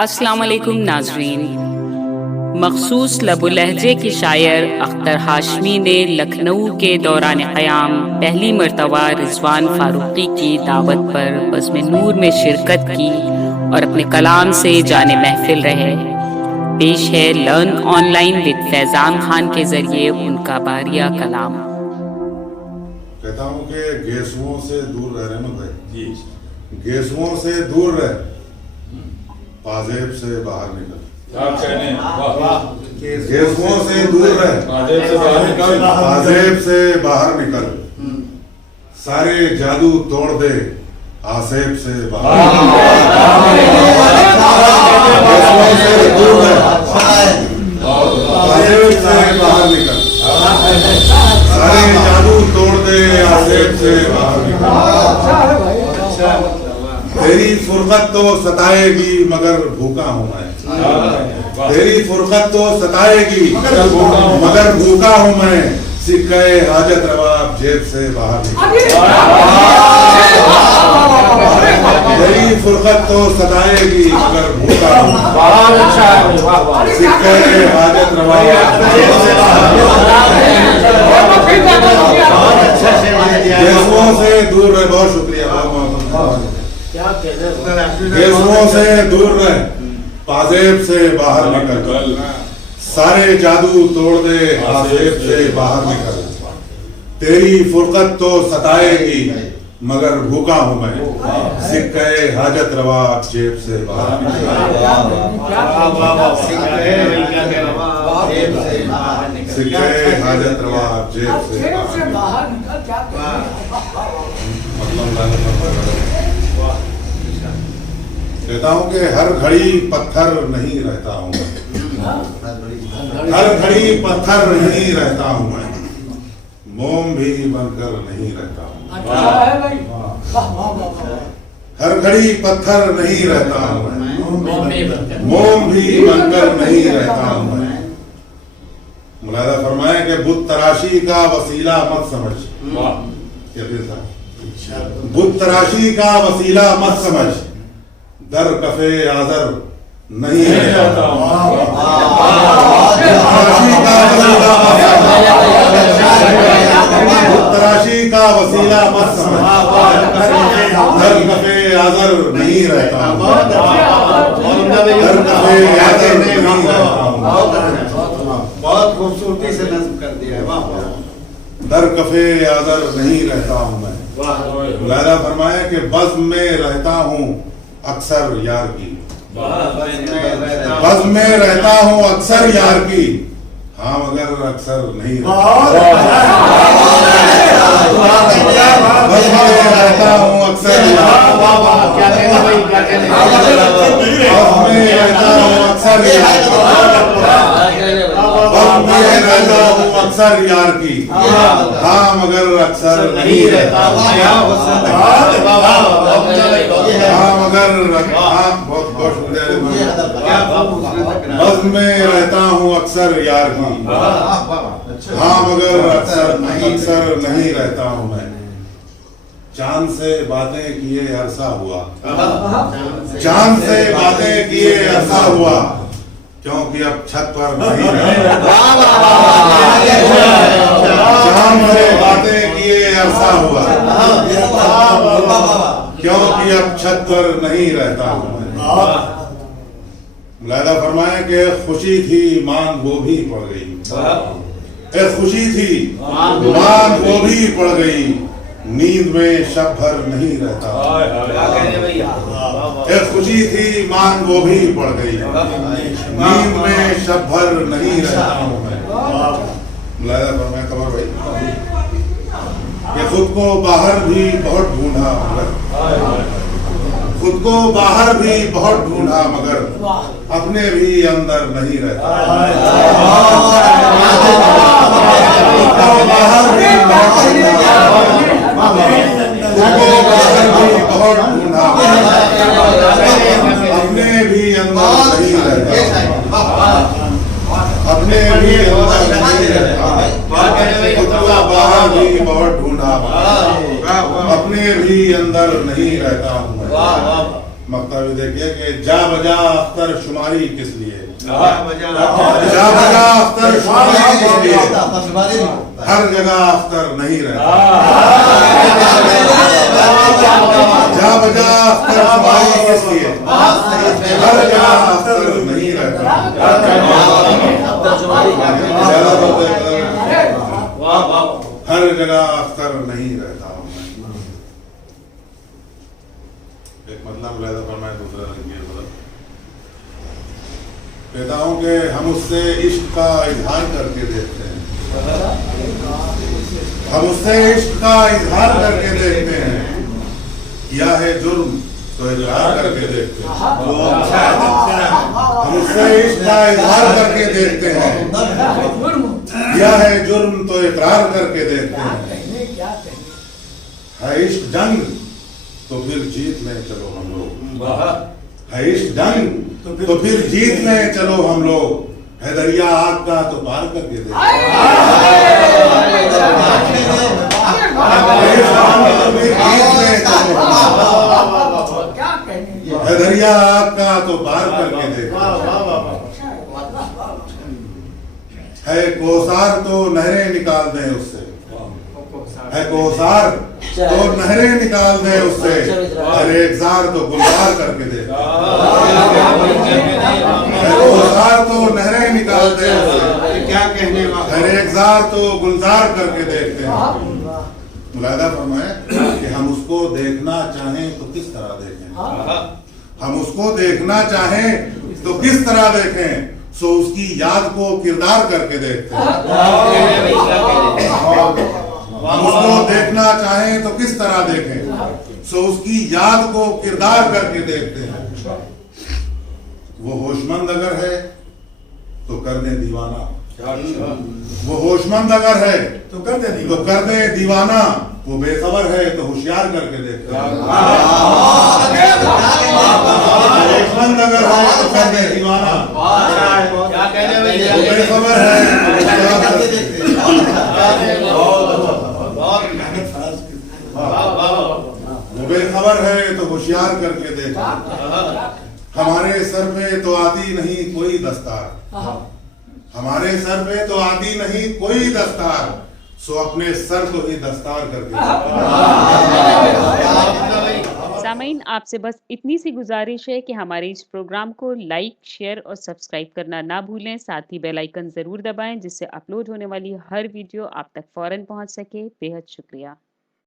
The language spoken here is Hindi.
अस्सलाम वालेकुम नाजरीन। मखसूस लबो लहजे के शायर अख्तर हाशमी ने लखनऊ के दौरान क़याम पहली मरतबा रिजवान फारूकी की दावत पर बज़्म नूर में शिरकत की और अपने कलाम से जाने महफिल रहे। पेश है learn online with Faizan Khan के जरिए उनका बारिया कलाम। कहता हूँ कि गेसुओं से दूर रह रहे भाई जी, गेसुओं से दूर रह, पाजेब से बाहर निकल। गेसुओं से दूर रह, पाजेब से बाहर निकल। सारे जादू तोड़ दे, आसेब से बाहर गेसुओं से दूर रह, पाजेब से बाहर निकल। सारे जादू तोड़ दे, आसेब से बाहर निकल। तेरी फुरकत तो सताएगी मगर भूखा हूँ मैं। तेरी फुरकत तो सताएगी मगर भूखा हूँ मैं। सिक्के हाजत रवाब जेब से बाहर निकल। तेरी फुरकत तो सताएगी मगर भूखा हूँ। सिक्के हाजत रवाब जेब से गेसुओं से दूर रहे। बहुत शुक्रिया। गेसुओं से दूर रहे, पाजेब से बाहर निकल। सारे जादू तोड़ दे, आसेब से बाहर निकल। तेरी फुरकत तो सताएगी मगर भूखा हूँ मैं। सिक्के हाजत रवा जेब से बाहर निकल। सिक्के हाजत रवा जेब से बाहर कहता हूँ कि हर घड़ी पत्थर नहीं रहता हूँ मैं। हर घड़ी पत्थर नहीं रहता हूँ मैं। मोम भी बनकर नहीं रहता हूँ। हर घड़ी पत्थर नहीं रहता हूँ मैं। मोम भी बनकर नहीं रहता हूँ मैं। मुलादा फरमाए कि बुत तराशी का वसीला मत समझ। बुत तराशी का वसीला मत समझ, दर कफे आजर नहीं रहता हूँ। तराशी का वसीला मत समझ, दर कफे आजर नहीं रहता हूँ। दर कफे आजर नहीं रहता हूँ। बहुत खूबसूरती से नज़्म कर दिया है। दर कफे आजर नहीं रहता हूँ मैं। मुलादा फरमाया कि बज़्म में रहता हूँ अक्सर यार की। बज़्म में रहता हूँ अक्सर यार की, हाँ मगर अक्सर नहीं रहता। बज़्म में रहता हूँ अक्सर यार, बज़्म में रहता हूँ अक्सर यार, बज़्म में रहता हूँ अक्सर यार की, हाँ मगर अक्सर नहीं रहता। हाँ मगर बहुत बहुत शुक्रिया। बज़्म में रहता हूँ अक्सर यार की, हाँ मगर अक्सर नहीं रहता हूँ मैं। चांद से बातें किए अरसा हुआ, चांद से बातें किए अरसा हुआ, क्योंकि अब छत पर नहीं रहता। चांद से बातें किए अरसा हुआ, क्योंकि अब छत पर नहीं रहता हूँ मैं। मुलादा फरमाए कि खुशी थी मांग वो भी पड़ गई। खुशी थी मांग वो भी पड़ गई, नींद में शब भर नहीं रहता। खुशी थी मांग वो भी पड़ गई, नींद में शब भर नहीं रहता हूँ मैं। मुलादा फरमाए कमर भाई कि खुद को बाहर भी बहुत ढूंढा मगर, खुद को बाहर भी बहुत ढूंढा मगर अपने भी अंदर नहीं रहता। खुद को बाहर भी बहुत ढूंढा अपने भी अंदर नहीं रहता। अपने भी अंदर नहीं रहता। खुद को बाहर भी बहुत ढूंढा अपने भी अंदर नहीं रहता हूँ। मक्ता भी देखिए कि जा बजा अख्तर शुमारी किस लिए, जा बजा जा बजा अख्तर शुमारी किस लिए, हर जगह अख्तर नहीं रहता। जा बजा अख्तर शुमारी किस लिए, हर जगह अख्तर नहीं रहता। हर जगह अख्तर नहीं रहता। एक मतलब लहदा फरमाए, दूसरा रंगीन मतलब कहता हूं कि हम उससे इश्क का इजहार करके देखते हैं, हम उससे इश्क का इजहार करके देखते हैं, किया है जुर्म तो इजहार करके देखते हैं। हम उससे इश्क का इजहार करके देखते हैं, किया है जुर्म तो इकरार करके देखते हैं। है इश्क जंग तो फिर जीत लें चलो हम लोग, है इश्क जंग तो फिर जीत लें चलो हम लोग, है दरिया आग का तो पार करके देखते हैं। है दरिया आग का तो पार करके देखते हैं। है कोसार तो नहरें निकाल दें उससे, है कोसार तो नहरें निकाल दे उससे, हर एक जार तो गुलजार करके दे, हर कोसार तो नहरें निकाल दे उससे, क्या कहने हर एक जार तो गुलजार करके देखते हैं। मुलायदा फरमाए कि हम उसको देखना चाहें तो किस तरह देखें, हम उसको देखना चाहें तो किस तरह देखें, सो उसकी याद को किरदार करके देखते हैं। हम उसको देखना चाहें तो किस तरह देखें, सो उसकी याद को किरदार करके देखते हैं। वो होशमंद अगर है तो कर दे दीवाना, वो होशमंद अगर है तो कर दे दीवाना, वो बेखबर है तो होशियार करके देखते हैं। होशमंद अगर है तो कर दे दीवाना, वो बेखबर है तो होशियार करके देखते हैं। वो बेखबर है तो होशियार करके देखो, हमारे सर पे तो आती नहीं कोई दस्तार, हमारे सर पे तो आती नहीं कोई दस्तार, सो अपने सर को ही दस्तार करके। सामीन, आपसे बस इतनी सी गुजारिश है कि हमारे इस प्रोग्राम को लाइक, शेयर और सब्सक्राइब करना ना भूलें। साथ ही बेल आइकन ज़रूर दबाएं जिससे अपलोड होने वाली हर वीडियो आप तक फ़ौरन पहुंच सके। बेहद शुक्रिया।